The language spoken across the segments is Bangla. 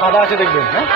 কাদা আছে দেখবেন। হ্যাঁ,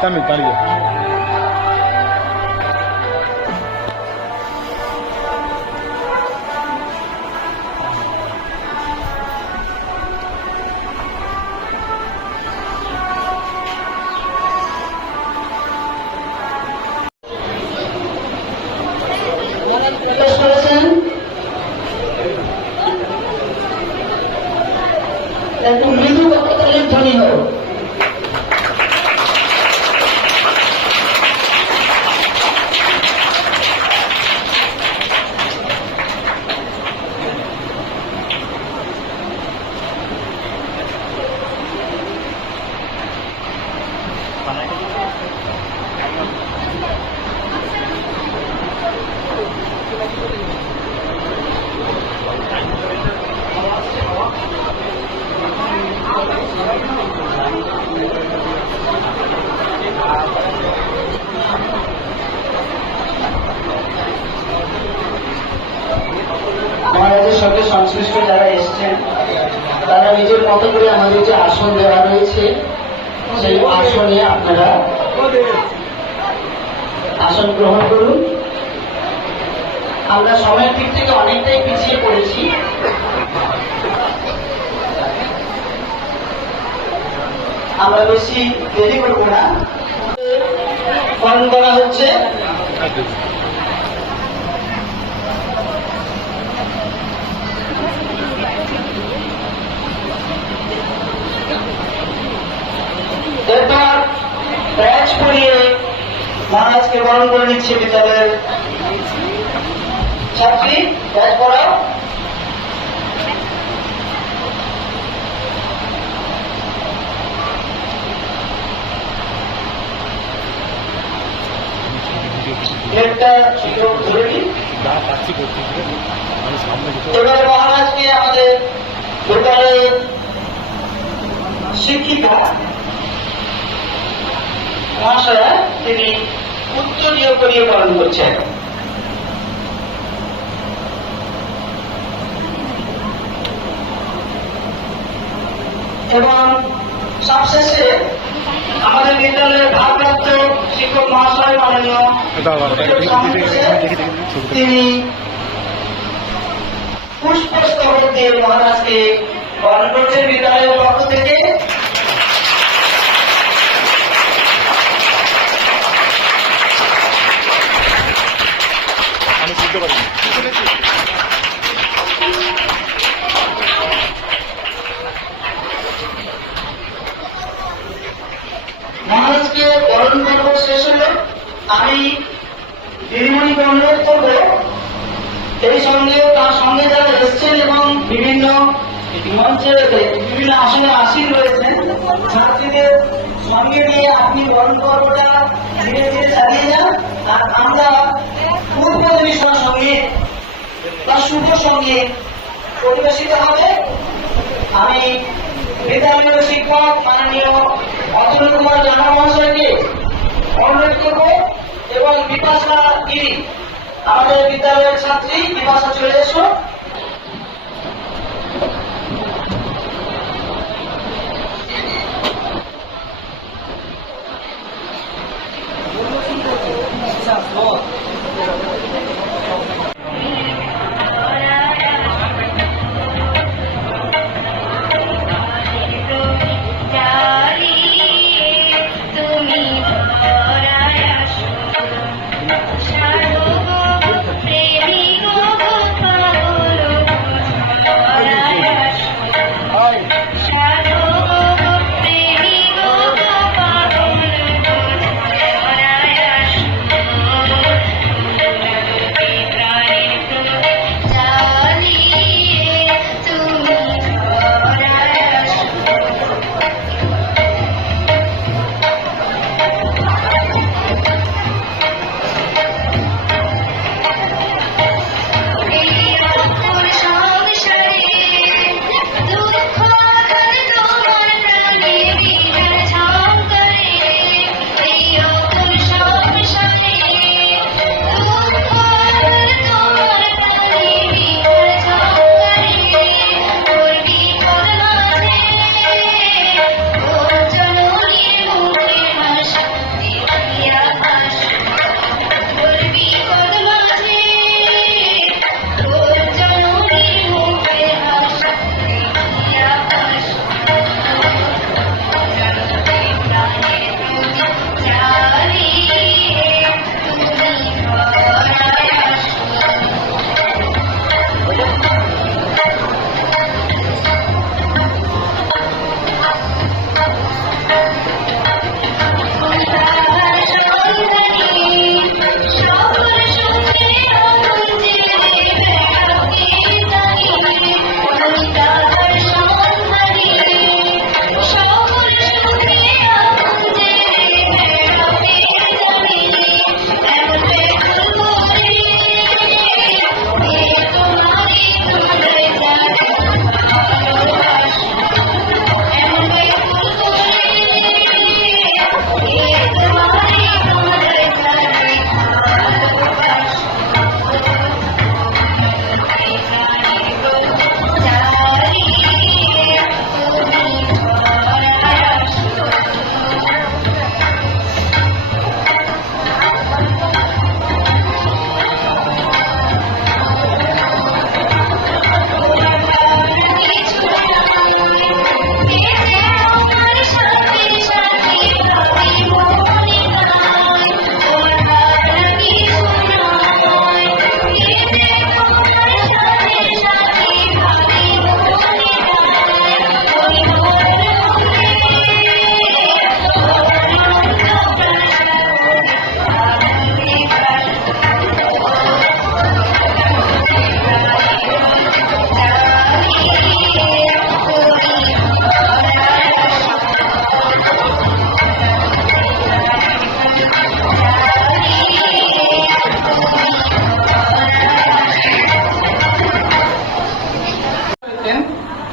también daría. একটু মৃদু করতালির ধ্বনি হোক। আমাদের সঙ্গে সংশ্লিষ্ট যারা এসছেন তারা নিজের মতো করে আমাদের যে আসন দেওয়া রয়েছে সেই আসনে আপনারা আসন গ্রহণ করুন। আমরা সময়ের দিক থেকে অনেকটাই পিছিয়ে পড়েছি। আমরা বেশি দেরি করব না। বরণ করা হচ্ছে মহারাজকে বরণ করে নিচ্ছে বিদ্যালয়ের ছাত্রী ব্যাচ পড়াও। একটা শিক্ষক ধরে নিন। এবারে মহারাজকে আমাদের বিদ্যালয়ের শিক্ষিকা মহাশয়া তিনি উত্তরীয় করিয়ে পালন করছেন। এবং সবশেষে আমাদের বিদ্যালয়ের ভারপ্রাপ্ত শিক্ষক মহাশয় মাননীয় তিনি পুষ্পস্তবক দিয়ে মহারাজকে বরণ করছেন বিদ্যালয়ের পক্ষ থেকে। আমি বুঝতে পারিনি। মহারাজকে বরণ পর্ব শেষ হল। আমি দিদিমণিকে অনুরোধ করব এই সঙ্গে তার সঙ্গে যারা এসছেন এবং বিভিন্ন মঞ্চে বিভিন্ন আসনে আসীন রয়েছেন ছাত্রীদের সঙ্গে নিয়ে আপনি বরণ পর্বটা ধীরে ধীরে চালিয়ে যান। আর আমরা উদ্বোধনী সঙ্গীত বা শুভ সঙ্গীত পরিবেশিত হবে। আমি বিদ্যালয়ের শিক্ষক মাননীয় অতুল কুমার জানা মহাশয়কে অনুরোধ করব এবং বিপাশা গিরি আমাদের বিদ্যালয়ের ছাত্রী বিপাশা চলে এসো। প্রেমী গো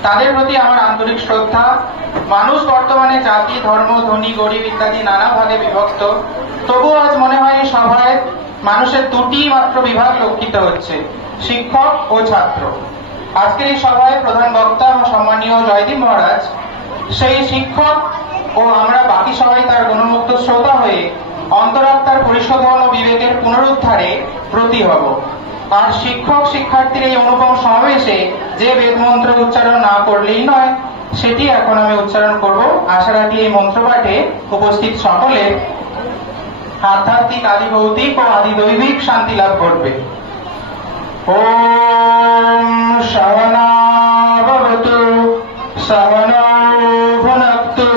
তাদের প্রতি আমার আন্তরিক শ্রদ্ধা। মানুষ বর্তমানে জাতি, ধর্ম, ধনী, গরিব ইত্যাদি নানা ভাগে বিভক্ত। তবুও আজ মনে হয় এই সভায় মানুষের দুটি মাত্র বিভাগ লক্ষিত হচ্ছে, শিক্ষক ও ছাত্র। আজকের এই সভায় প্রধান বক্তা ও সম্মানীয় জয়দীপ মহারাজ সেই শিক্ষক ও আমরা বাকি সবাই তার গুণমুগ্ধ শ্রোতা হয়ে অন্তরাত্মার পরিশোধন ও বিবেকের পুনরুদ্ধারে ব্রতী হব। আর শিক্ষক শিক্ষার্থীর এই অনুপম সমাবেশে যে বেদমন্ত্র উচ্চারণ না করলেই নয়, সেটি এখন আমি উচ্চারণ করব। আশা রাখি এই মন্ত্রপাঠে উপস্থিত সকলের আধ্যাত্মিক, আদি ভৌতিক ও আদি দৈবিক শান্তি লাভ করবে। ওম সহনা ভবতু সহনৌ ভুনক্তু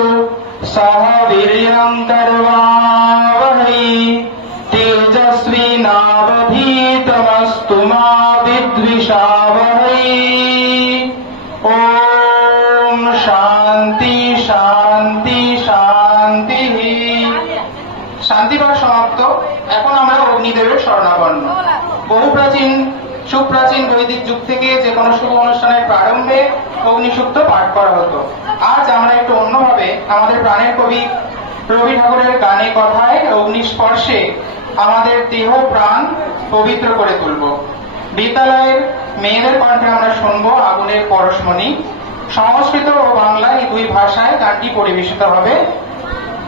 সহ বীর্যং কর্মাবহৈ তেজস্বিনাবধীতমস্তু মা বিদ্বিষাবহৈ। ওম শান্তি শান্তি শান্তি। শান্তিপাঠ সমাপ্ত। এখন আমরা অগ্নিদেবের শরণাপন্ন। বহু প্রাচীন, সুপ্রাচীন বৈদিক যুগ থেকে যে কোনো শুভ অনুষ্ঠানের প্রারম্ভে অগ্নিসূক্ত পাঠ করা হতো। আজ আমরা একটু অন্যভাবে আমাদের প্রাণের কবি রবি ঠাকুরের গানে কথায় অগ্নিস্পর্শে আমাদের দেহ প্রাণ পবিত্র করে তুলব। বিদ্যালয়ের মেয়েদের কণ্ঠে আমরা শুনবো আগুনের পরশমণি। সংস্কৃত ও বাংলা এই দুই ভাষায় গানটি পরিবেশিত হবে।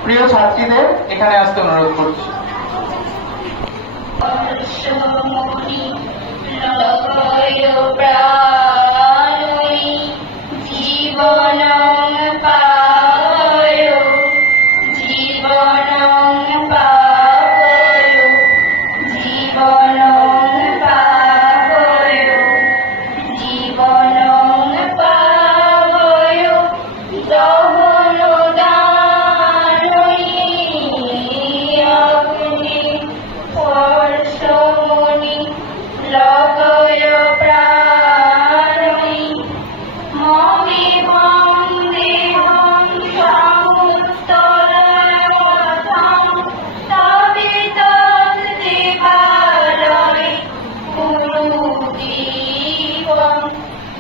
প্রিয় ছাত্রীদের এখানে আসতে অনুরোধ করছি। জীবনং পাবয় জীবনং পাবয় জীবনং পাবয় জীবনং পাবয় দহনদানৈ অগ্নি পরশমণি লগয় প্রাণৈ মমিবং দেহং সমুত্তরয়থং তবিতদ্দেবালয় কুরু দীপং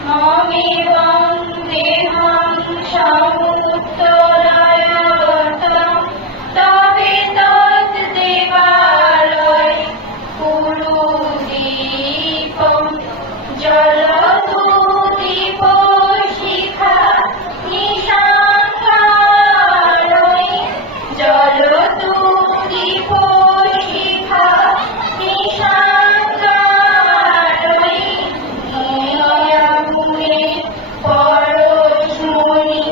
মমিবং দেহং সমুত্তরয়থং তবিতদ্দেবালয় কুরু দীপং জলতু দীপ শিখা নিশাঙ্গারৈ জলতু দীপ শিখা নিশাঙ্গারৈ নিয়মে পরশমণি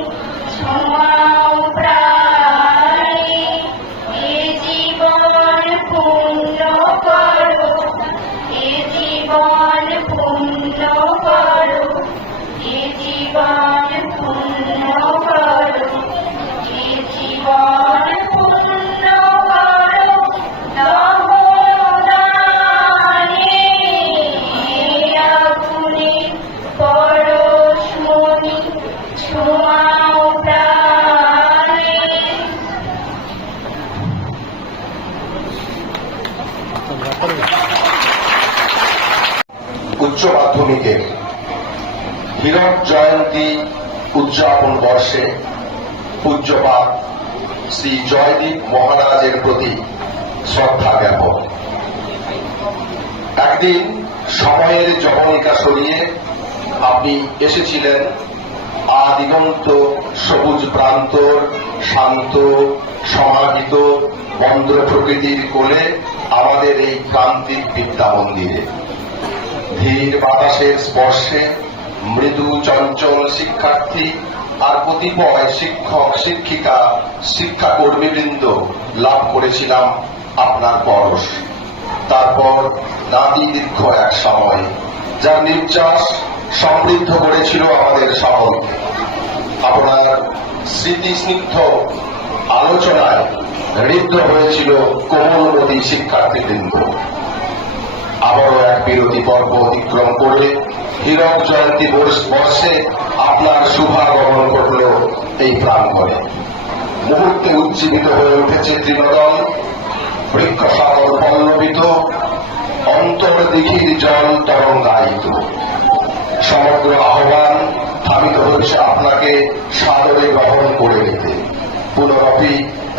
ছোঁয়াও প্রাণে এ জীবন পূর্ণ করো এ জীবন পূর্ণ করো এ জীবন পূর্ণ করো এ জীবন পূর্ণ করো দহনদানে আগুনে পরশমণি ছোঁয়াও প্রাণে। উচ্চ মাধ্যমিকের হীরক জয়ন্তী উদযাপন বর্ষে পূজ্যপাদ শ্রী জয়দীপ মহারাজের প্রতি শ্রদ্ধা জ্ঞাপন। একদিন সময়ের জবনিকা সরিয়ে আপনি এসেছিলেন আদিগন্ত সবুজ প্রান্তর, শান্ত সমাহিত মন্দ্র প্রকৃতির কোলে আমাদের এই প্রান্তিক বিদ্যা মন্দিরে। ধীর বাতাসের স্পর্শে মৃদু চঞ্চল শিক্ষার্থী আর কতিপয় শিক্ষক শিক্ষিকা শিক্ষাকর্মীবৃন্দ লাভ করেছিলাম আপনার পরশ। তারপর নাতি দীর্ঘ এক সময় যার নির্যাস সমৃদ্ধ করেছিল আমাদের সকলকে। আপনার স্মৃতিস্নিগ্ধ আলোচনায় ঋদ্ধ হয়েছিল কোমলমতি শিক্ষার্থীবৃন্দ। আবারও এক বিরতি পর্ব অতিক্রম করে হীরক জয়ন্তী বর্ষে আপনার শুভাগমন ঘটল এই প্রাঙ্গণে। মুহূর্তে উজ্জীবিত হয়ে উঠেছে তৃণদল, বৃক্ষ সাগর পল্লবিত, অন্তর্দিঘির জল তরঙ্গায়িত। সমগ্র আহ্বান ধাবিত হচ্ছে কফি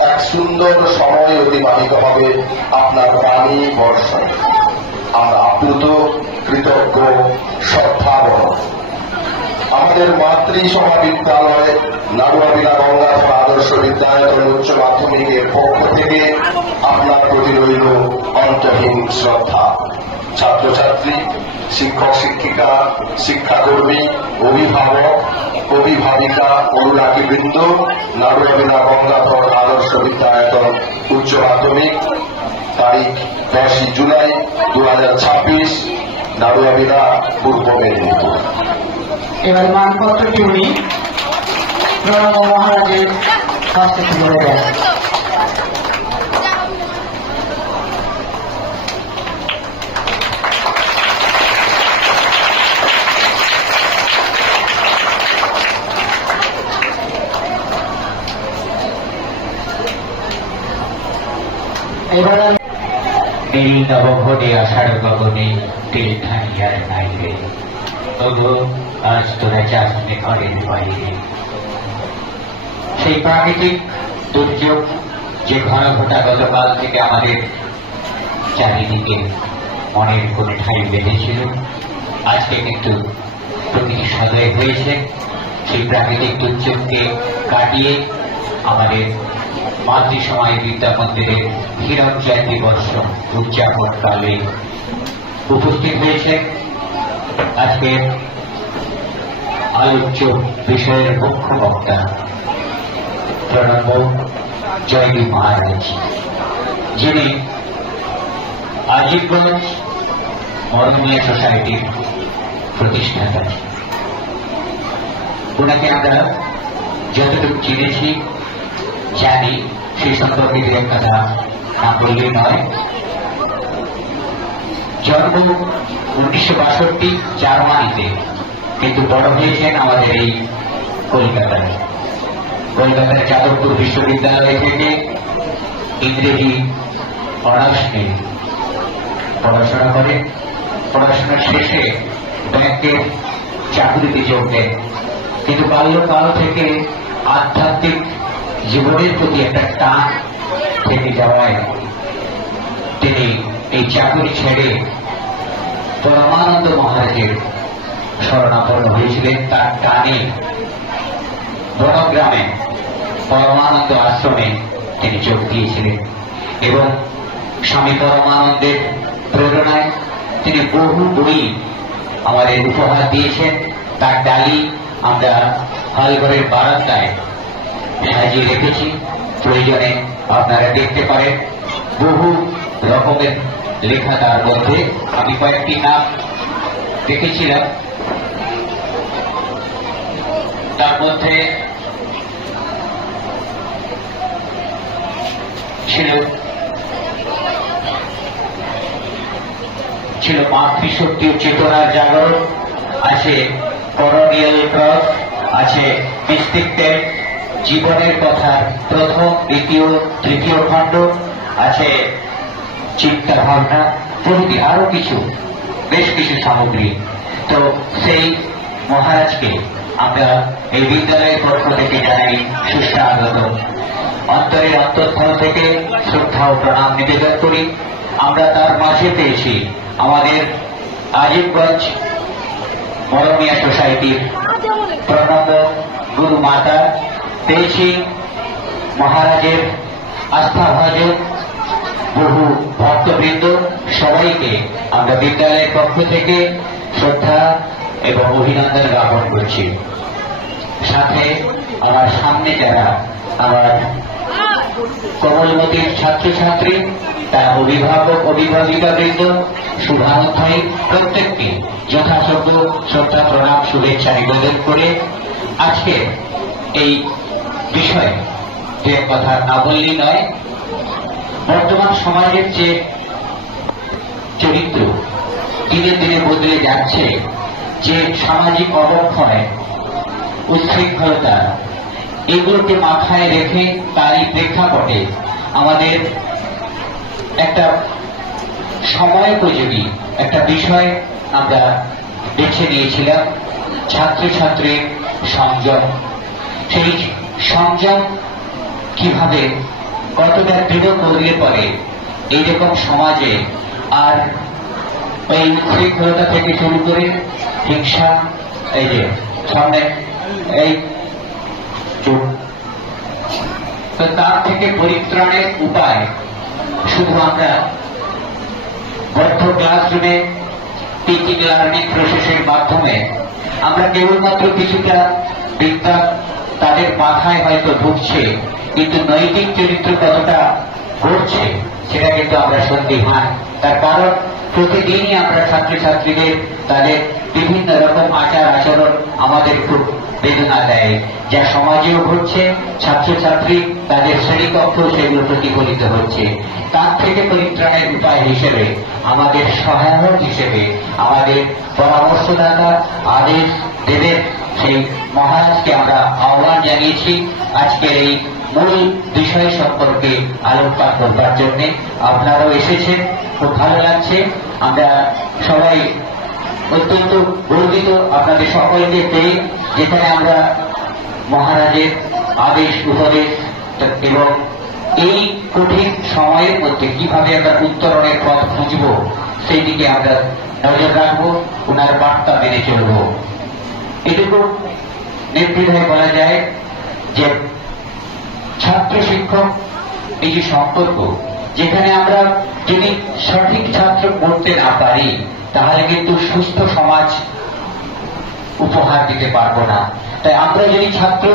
এক সুন্দর সময় অতিবাহিত হবে আপনার প্রাণী বর্ষণ। আমরা আপ্লুত, কৃতজ্ঞ, শ্রদ্ধাবহ। আমাদের মাতৃ সমাবিদ্যালয় নাড়ুয়াবিলা গঙ্গাধর আদর্শ বিদ্যায়তন উচ্চ মাধ্যমিকের পক্ষ থেকে আপনার প্রতি রইল অন্তহীন শ্রদ্ধা। ছাত্রছাত্রী, শিক্ষক শিক্ষিকা, শিক্ষাকর্মী, অভিভাবক, অভিভাবিকা, অনুরাগীবৃন্দ, নাড়ুয়াবিলা গঙ্গাধর আদর্শ বিদ্যায়তন উচ্চ মাধ্যমিক, তারিখ 10 জুলাই 2026, নাড়ুয়াবিলা, পূর্ব মেদিনীপুর। এবার মানপত্রটি উনি প্রণব মহারাজের কাছ থেকে তুলে দেন। এবার নীল নবঘনে আষাঢ় গগনে তীর্থাইয়ার নাইরে, তবু আজ তোরা যাসনে ঘরের বাইরে। সেই প্রাকৃতিক দুর্যোগ যে ঘন ঘটা গতকাল থেকে আমাদের চারিদিকে মনের কোণে ঠাঁই বেঁধেছিল, আজকে কিন্তু প্রকৃতি সদয় হয়েছে। সেই প্রাকৃতিক দুর্যোগকে কাটিয়ে আমাদের মাতৃ সময় বিদ্যা মন্দিরের হীরক জয়ন্তী বর্ষ উদযাপন কালে উপস্থিত হয়েছে আজকে আলোচ্য বিষয়ের মুখ্য বক্তা প্রণব জয়দী মহারাজ, যিনি আজিবগঞ্জ মরমিয়া সোসাইটির প্রতিষ্ঠাতা। ওনাকে আমরা যতটুকু চিনেছি, জানি, সেই সম্পর্কে দু এক কথা না বললেই নয়। জন্ম 1962 জার্মানিতে, কিন্তু বড় হয়েছেন আমাদের এই কলকাতায়। কলকাতার যাদবপুর বিশ্ববিদ্যালয় থেকে ইংরেজি অনার্স নিয়ে পড়াশোনা করে। পড়াশোনা শেষে ব্যাংকের চাকরিতে যোগ দেন, কিন্তু বাল্যকাল থেকে আধ্যাত্মিক জীবনের প্রতি একটা টান থেকে যাওয়ায় তিনি এই চাকরি ছেড়ে পরমানন্দ মহারাজের শরণাপন্ন হয়েছিলেন। তার টানে বনগ্রামে পরমানন্দ আশ্রমে তিনি যোগ দিয়েছিলেন এবং স্বামী পরমানন্দের প্রেরণায় তিনি বহু বই আমাদের উপহার দিয়েছেন। তার ডালি আমরা হলঘরের বারান্দায় সাজিয়ে রেখেছি, প্রয়োজনে আপনারা দেখতে পারেন। বহু রকমের লেখা তার মধ্যে আমি কয়েকটি নাম দেখেছিলাম। তার মধ্যে ছিল মাতৃশক্তি চেতনার জাগরণ, আছে করোনিয়াল ক্রস, আছে মিস্টিকদের জীবনের কথার প্রথম, দ্বিতীয়, তৃতীয় খণ্ড, আছে চিন্তা ভাবনা প্রভৃতি আরো কিছু, বেশ কিছু সামগ্রী। তো সেই মহারাজকে আমরা এই বিদ্যালয়ের পক্ষ থেকে জানাই সুস্বাগত। অন্তরের অন্তঃস্থল থেকে শ্রদ্ধা ও প্রণাম নিবেদন করি। আমরা তার মাঝে পেয়েছি আমাদের আজিবগঞ্জ মরমিয়া সোসাইটির প্রণব গুরু মাতা, পেয়েছি মহারাজের আস্থাভাজন বহু ভক্তবৃন্দ। সবাইকে আমরা বিদ্যালয়ের পক্ষ থেকে শ্রদ্ধা এবং অভিনন্দন জ্ঞাপন করছি। সাথে আমার সামনে যারা আমার কমলমতির ছাত্রছাত্রী, তার অভিভাবক অভিভাবিকা বৃন্দ, শুভানুধ্যায়ী প্রত্যেককে যথাযোগ্য শ্রদ্ধা প্রণাম শুভেচ্ছা নিবেদন করে আজকে এই বিষয়ে যে কথা না বললেই নয়। বর্তমান সমাজের যে চরিত্র দিনে দিনে বদলে যাচ্ছে, যে সামাজিক অবক্ষয়, উচ্ছৃঙ্খলতা, এগুলোকে মাথায় রেখে তারই প্রেক্ষাপটে আমাদের একটা সময়োপযোগী একটা বিষয় আমরা বেছে নিয়েছিলাম, ছাত্রছাত্রীর সংযম। সেই সংযম কিভাবে কতটা দৃঢ় করলে পরে এইরকম সমাজে আর এই উচ্ছৃঙ্খলতা থেকে শুরু করে হিংসা, এই যে সামনে এই যুগ, তো তার থেকে পরিত্রাণের উপায় শুধু আমরা বদ্ধ ক্লাসরুমে টিচিং লার্নিং প্রসেসের মাধ্যমে আমরা কেবলমাত্র কিছুটা বিদ্যা তাদের মাথায় হয়তো ঢুকছে, কিন্তু নৈতিক চরিত্র কতটা ঘটছে সেটা কিন্তু আমরা সন্দিহান। তার কারণ প্রতিদিনই আমরা ছাত্রছাত্রীদের তাদের বিভিন্ন রকম আচার আচরণ আমাদের খুব বেদনা দেয়, যা সমাজেও ঘটছে, ছাত্রছাত্রী তাদের শ্রেণীকক্ষেও সেগুলো প্রতিফলিত হচ্ছে। তার থেকে পরিত্রাণের উপায় হিসেবে আমাদের সহায়ক হিসেবে আমাদের পরামর্শদাতা আদেশ দেবেন সেই মহারাজকে আমরা আহ্বান জানিয়েছি আজকের এই মূল বিষয় সম্পর্কে আলোকপাত করবার জন্য। আপনারাও এসেছেন, খুব ভালো লাগছে। আমরা সবাই অত্যন্ত গর্বিত আপনাদের সকলকে পেয়ে, যেখানে আমরা মহারাজের আদেশ উপদেশ এবং এই কঠিন সময়ের মধ্যে কিভাবে আমরা উত্তরণের পথ খুঁজব সেই দিকে আমরা নজর রাখবো, ওনার বার্তা মেনে চলব। এটুকু নির্দ্বিধায় বলা যায় যে ছাত্র শিক্ষক এই যে সম্পর্ক, যেখানে আমরা যদি সঠিক ছাত্র করতে না পারি তাহলে কিন্তু সুস্থ সমাজ উপহার দিতে পারবো না। তাই আমরা যদি ছাত্র